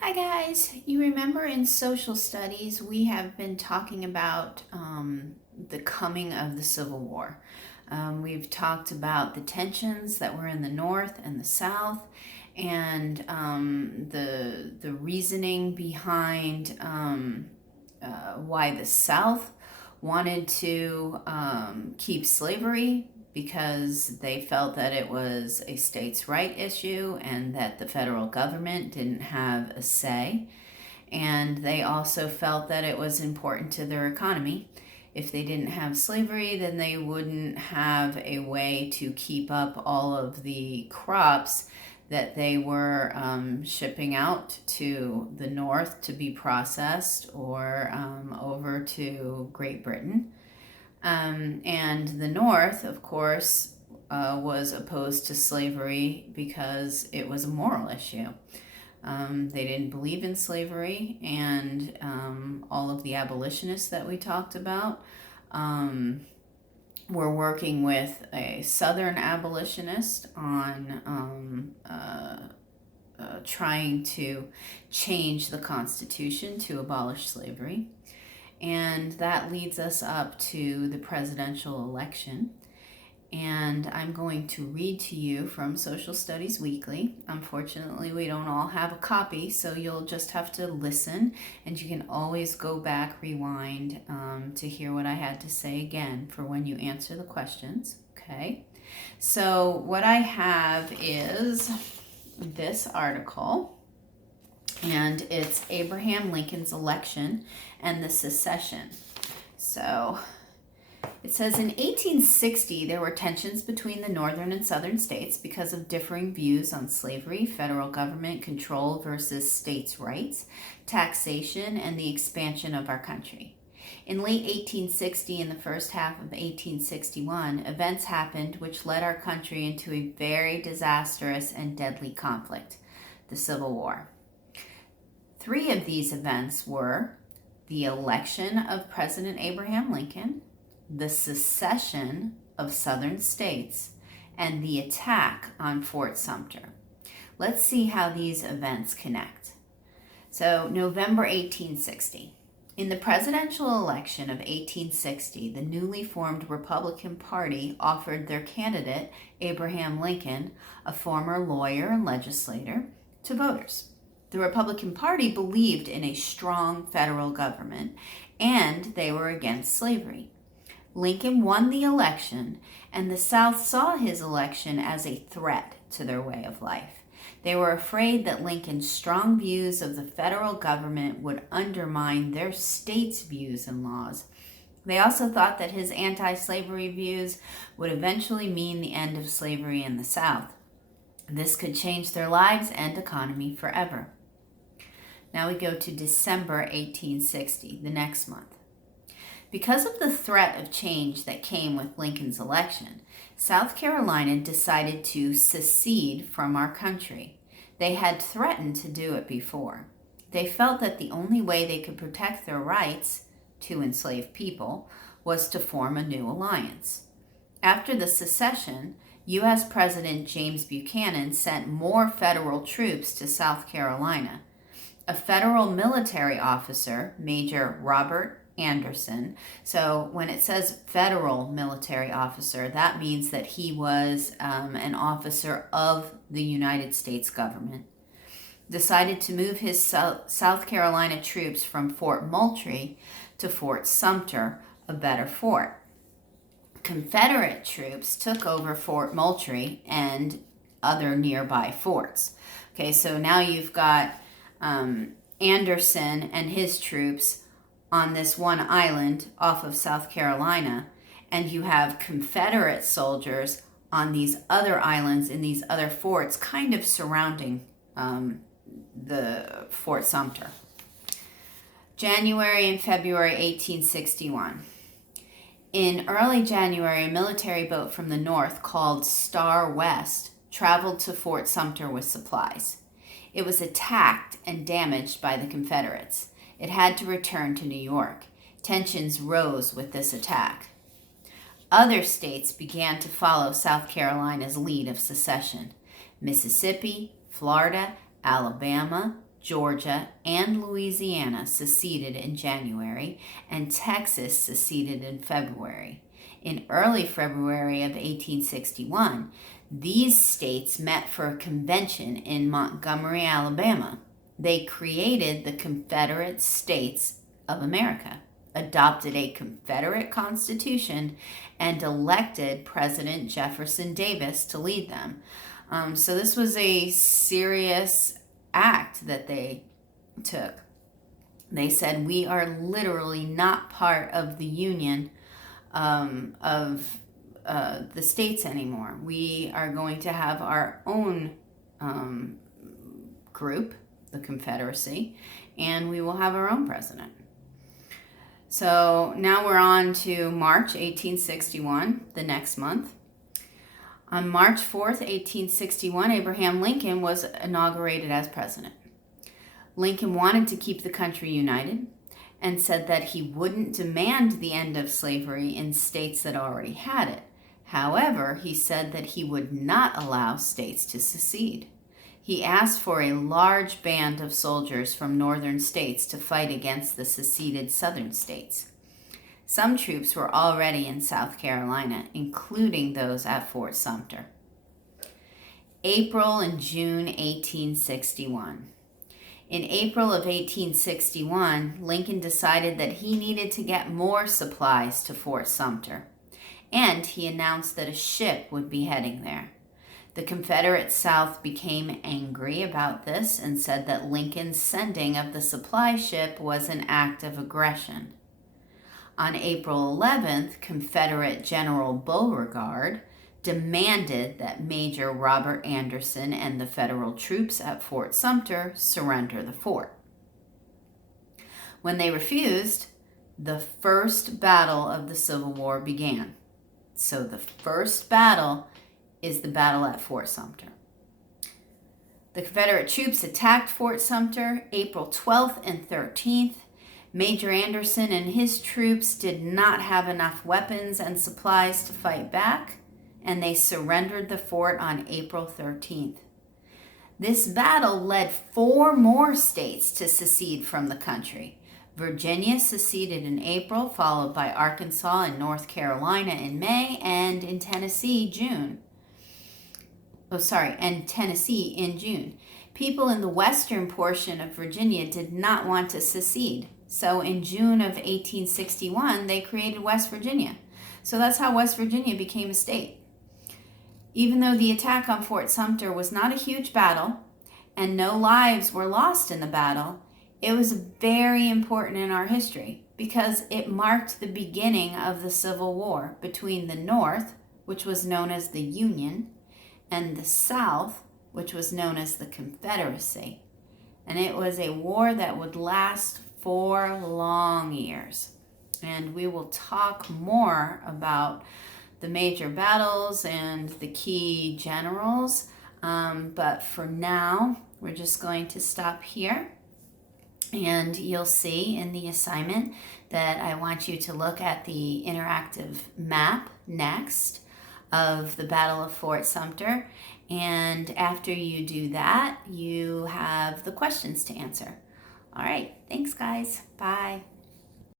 Hi guys, you remember in social studies we have been talking about the coming of the Civil War. We've talked about the tensions that were in the North and the South, and the reasoning behind why the South wanted to keep slavery because they felt that it was a states' right issue and that the federal government didn't have a say. And they also felt that it was important to their economy. If they didn't have slavery, then they wouldn't have a way to keep up all of the crops that they were shipping out to the North to be processed or over to Great Britain. And the North, of course, was opposed to slavery because it was a moral issue. They didn't believe in slavery, and all of the abolitionists that we talked about were working with a Southern abolitionist on trying to change the Constitution to abolish slavery. And that leads us up to the presidential election. And I'm going to read to you from Social Studies Weekly. Unfortunately, we don't all have a copy, so you'll just have to listen, and you can always go back, rewind to hear what I had to say again for when you answer the questions. Okay? So, what I have is this article, and it's Abraham Lincoln's election and the secession. So, it says in 1860, there were tensions between the northern and southern states because of differing views on slavery, federal government control versus states' rights, taxation, and the expansion of our country. In late 1860 and the first half of 1861, events happened which led our country into a very disastrous and deadly conflict, the Civil War. Three of these events were the election of President Abraham Lincoln, the secession of southern states, and the attack on Fort Sumter. Let's see how these events connect. So, November 1860. In the presidential election of 1860, the newly formed Republican Party offered their candidate, Abraham Lincoln, a former lawyer and legislator, to voters. The Republican Party believed in a strong federal government, and they were against slavery. Lincoln won the election, and the South saw his election as a threat to their way of life. They were afraid that Lincoln's strong views of the federal government would undermine their state's views and laws. They also thought that his anti-slavery views would eventually mean the end of slavery in the South. This could change their lives and economy forever. Now we go to December 1860, the next month. Because of the threat of change that came with Lincoln's election, South Carolina decided to secede from our country. They had threatened to do it before. They felt that the only way they could protect their rights to enslaved people was to form a new alliance. After the secession, U.S. President James Buchanan sent more federal troops to South Carolina. A federal military officer, Major Robert Anderson. So when it says federal military officer, that means that he was an officer of the United States government, decided to move his South Carolina troops from Fort Moultrie to Fort Sumter, a better fort. Confederate troops took over Fort Moultrie and other nearby forts. Okay, so now you've got Anderson and his troops on this one island off of South Carolina, and you have Confederate soldiers on these other islands in these other forts kind of surrounding the Fort Sumter. January and February 1861. In early January, a military boat from the north called Star West traveled to Fort Sumter with supplies. It was attacked and damaged by the Confederates. It had to return to New York. Tensions rose with this attack. Other states began to follow South Carolina's lead of secession. Mississippi, Florida, Alabama, Georgia, and Louisiana seceded in January, and Texas seceded in February. In early February of 1861, these states met for a convention in Montgomery, Alabama. They created the Confederate States of America, adopted a Confederate Constitution, and elected President Jefferson Davis to lead them. So this was a serious act that they took. They said, we are literally not part of the Union of the states anymore. We are going to have our own group, the Confederacy, and we will have our own president. So now we're on to March 1861, the next month. On March 4th, 1861, Abraham Lincoln was inaugurated as president. Lincoln wanted to keep the country united and said that he wouldn't demand the end of slavery in states that already had it. However, he said that he would not allow states to secede. He asked for a large band of soldiers from northern states to fight against the seceded southern states. Some troops were already in South Carolina, including those at Fort Sumter. April and June 1861. In April of 1861, Lincoln decided that he needed to get more supplies to Fort Sumter, and he announced that a ship would be heading there. The Confederate South became angry about this and said that Lincoln's sending of the supply ship was an act of aggression. On April 11th, Confederate General Beauregard demanded that Major Robert Anderson and the Federal troops at Fort Sumter surrender the fort. When they refused, the first battle of the Civil War began. So the first battle is the battle at Fort Sumter. The Confederate troops attacked Fort Sumter April 12th and 13th. Major Anderson and his troops did not have enough weapons and supplies to fight back, and they surrendered the fort on April 13th. This battle led 4 more states to secede from the country. Virginia seceded in April, followed by Arkansas and North Carolina in May, and in Tennessee, Tennessee in June. People in the western portion of Virginia did not want to secede. So in June of 1861, they created West Virginia. So that's how West Virginia became a state. Even though the attack on Fort Sumter was not a huge battle and no lives were lost in the battle, it was very important in our history because it marked the beginning of the Civil War between the North, which was known as the Union, and the South, which was known as the Confederacy. And it was a war that would last 4 long years. And we will talk more about the major battles and the key generals. But for now, we're just going to stop here. And you'll see in the assignment that I want you to look at the interactive map next of the Battle of Fort Sumter. And after you do that, you have the questions to answer. All right. Thanks, guys. Bye.